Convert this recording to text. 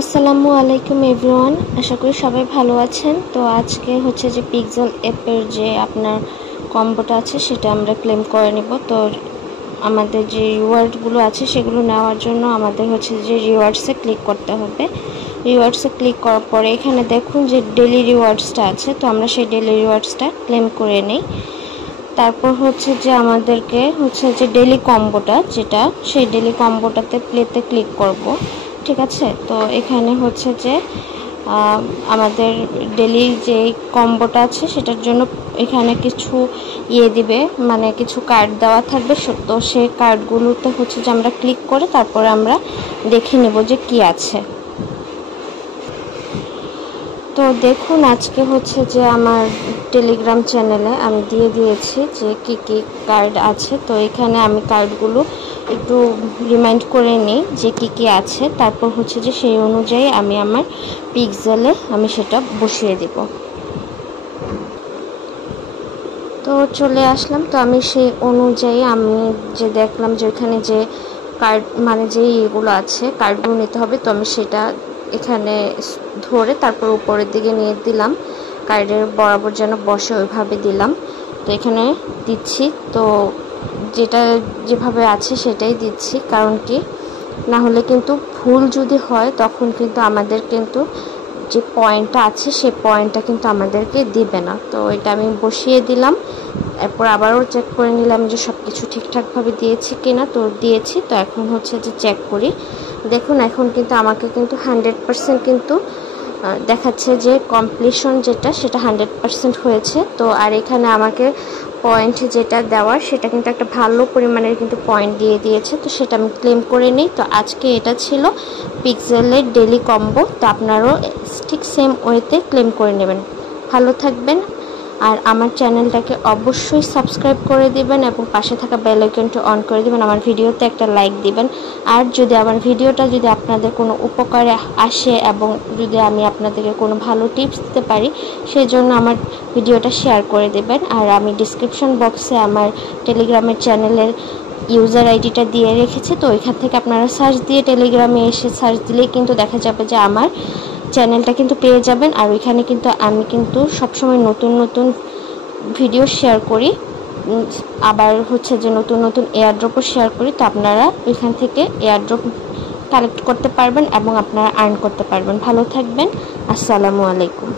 আসসালামু আলাইকুম এভরিওয়ান, আশা করি সবাই ভালো আছেন। তো আজকে হচ্ছে যে পিক্সেল অ্যাপের যে আপনার কম্বোটা আছে সেটা আমরা ক্লেম করে নেব। তো আমাদের যে রিওয়ার্ডগুলো আছে সেগুলো নেওয়ার জন্য আমাদের হচ্ছে যে রিওয়ার্ডসে ক্লিক করতে হবে। রিওয়ার্ডসে ক্লিক করার পরে এখানে দেখুন যে ডেলি রিওয়ার্ডসটা আছে, তো আমরা সেই ডেলি রিওয়ার্ডসটা ক্লেম করে নিই। তারপর হচ্ছে যে আমাদেরকে হচ্ছে যে ডেলি কম্বোটা যেটা, সেই ডেলি কম্বোটাতে প্লেতে ক্লিক করব। ঠিক আছে, তো এখানে হচ্ছে যে আমাদের ডেলি যে কম্বোটা আছে সেটার জন্য এখানে কিছু দিবে, মানে কিছু কার্ড দেওয়া থাকবে। তো সেই কার্ডগুলোতে হচ্ছে যে আমরা ক্লিক করে তারপরে আমরা দেখে নেব যে কি আছে। তো দেখুন আজকে হচ্ছে যে আমার টেলিগ্রাম চ্যানেলে আমি দিয়ে দিয়েছি যে কি কি কার্ড আছে। তো এখানে আমি কার্ডগুলো একটু রিমাইন্ড করে নিই যে কি কি আছে, তারপর হচ্ছে যে সেই অনুযায়ী আমি আমার পিক্সেলে আমি সেটা বসিয়ে দেব। তো চলে আসলাম, তো আমি সেই অনুযায়ী আমি যে দেখলাম যে ওখানে যে কার্ড মানে যে এগুলো আছে কার্ডগুলো নিতে হবে, তো আমি সেটা এখানে ধরে তারপর উপরের দিকে নিয়ে দিলাম, কার্ডের বরাবর যেন বসে ওইভাবে দিলাম। তো এখানে দিচ্ছি, তো যেটা যেভাবে আছে সেটাই দিচ্ছি, কারণ কি না হলে কিন্তু ভুল যদি হয় তখন কিন্তু আমাদের কিন্তু যে পয়েন্টটা আছে সেই পয়েন্টটা কিন্তু আমাদেরকে দিবে না। তো এটা আমি বসিয়ে দিলাম, এরপর আবারও চেক করে নিলাম যে সব কিছু ঠিকঠাকভাবে দিয়েছি কিনা। তো দিয়েছি, তো এখন হচ্ছে যে চেক করি। দেখুন এখন কিন্তু আমাকে কিন্তু 100% কিন্তু দেখাচ্ছে যে কমপ্লিশন যেটা সেটা 100% হয়েছে। তো আর এখানে আমাকে পয়েন্ট যেটা দেওয়ার সেটা কিন্তু একটা ভালো পরিমাণের কিন্তু পয়েন্ট দিয়ে দিয়েছে, তো সেটা আমি ক্লেম করে নিই। তো আজকে এটা ছিল পিক্সেলের ডেলি কম্বো, তো আপনারাও ঠিক সেম ওয়েতে ক্লেম করে নেবেন। ভালো থাকবেন, আর আমার চ্যানেলটাকে অবশ্যই সাবস্ক্রাইব করে দিবেন এবং পাশে থাকা বেল আইকনটা অন করে দিবেন। আমার ভিডিওতে একটা লাইক দিবেন, আর যদি আমার ভিডিওটা যদি আপনাদের কোনো উপকারে আসে এবং যদি আমি আপনাদেরকে কোনো ভালো টিপস দিতে পারি সেই জন্য আমার ভিডিওটা শেয়ার করে দেবেন। আর আমি ডিসক্রিপশন বক্সে আমার টেলিগ্রামের চ্যানেলের ইউজার আইডিটা দিয়ে রেখেছি, তো ওইখান থেকে আপনারা সার্চ দিয়ে টেলিগ্রামে এসে সার্চ দিলেই কিন্তু দেখা যাবে যে আমার চ্যানেলটা কিন্তু পেয়ে যাবেন। আর ওইখানে কিন্তু আমি কিন্তু সবসময় নতুন নতুন ভিডিও শেয়ার করি, আবার হচ্ছে যে নতুন নতুন এয়ারড্রপও শেয়ার করি। তো আপনারা ওইখান থেকে এয়ারড্রপ কালেক্ট করতে পারবেন এবং আপনারা আর্ন করতে পারবেন। ভালো থাকবেন, আসসালামু আলাইকুম।